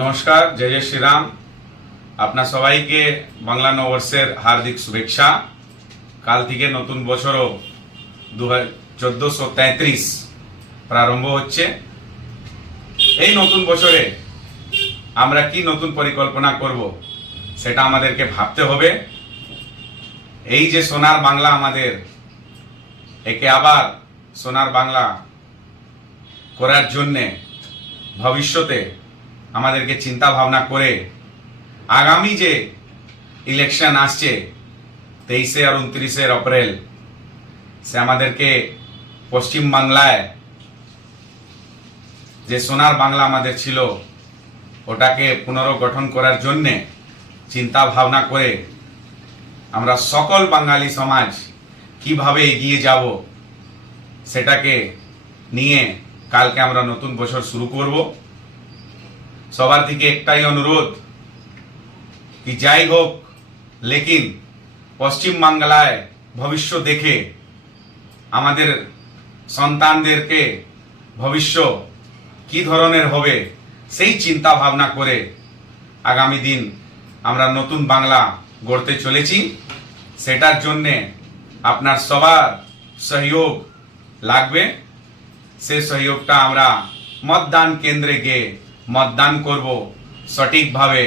নমস্কার, জয় জয় শ্রীরাম। আপনার সবাইকে বাংলা নববর্ষের হার্দিক শুভেচ্ছা। কাল থেকে নতুন বছরও 1433 প্রারম্ভ হচ্ছে। এই নতুন বছরে আমরা কি নতুন পরিকল্পনা করব সেটা আমাদেরকে ভাবতে হবে। এই যে সোনার বাংলা আমাদের, একে আবার সোনার বাংলা করার জন্যে ভবিষ্যতে আমাদেরকে চিন্তা ভাবনা করে আগামী যে ইলেকশন আসছে 23 আর 29 এপ্রিল, সে আমাদেরকে পশ্চিম বাংলায় যে সোনার বাংলা আমাদের ছিল ওটাকে পুনর্গঠন করার জন্যে চিন্তা ভাবনা করে আমরা সকল বাঙালি সমাজ কিভাবে এগিয়ে যাব সেটাকে নিয়ে কালকে আমরা নতুন বছর শুরু করব। সবার থেকে একটাই অনুরোধ কি যাই হোক, লেকিন পশ্চিম বাংলায় ভবিষ্যৎ দেখে আমাদের সন্তানদেরকে ভবিষ্যৎ কি ধরনের হবে সেই চিন্তা ভাবনা করে আগামী দিন আমরা নতুন বাংলা গড়তে চলেছি। সেটার জন্যে আপনার সবার সহযোগ লাগবে। সে সহযোগটা আমরা मतदान কেন্দ্রে গিয়ে मतदान করব সঠিকভাবে,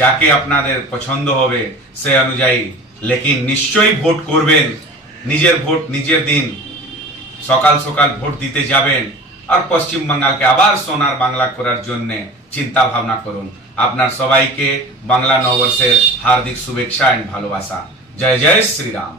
যাকে আপনাদের পছন্দ হবে সে অনুযায়ী। লেকিন নিশ্চয়ই ভোট করবেন, নিজের ভোট নিজের দিন সকাল সকাল ভোট দিতে যাবেন আর পশ্চিম বাংলাকে আবার সোনার বাংলা করার জন্য চিন্তা ভাবনা করুন। আপনার সবাইকে বাংলা নববর্ষের হার্দিক শুভেচ্ছা এন্ড ভালোবাসা। জয় জয় শ্রীরাম।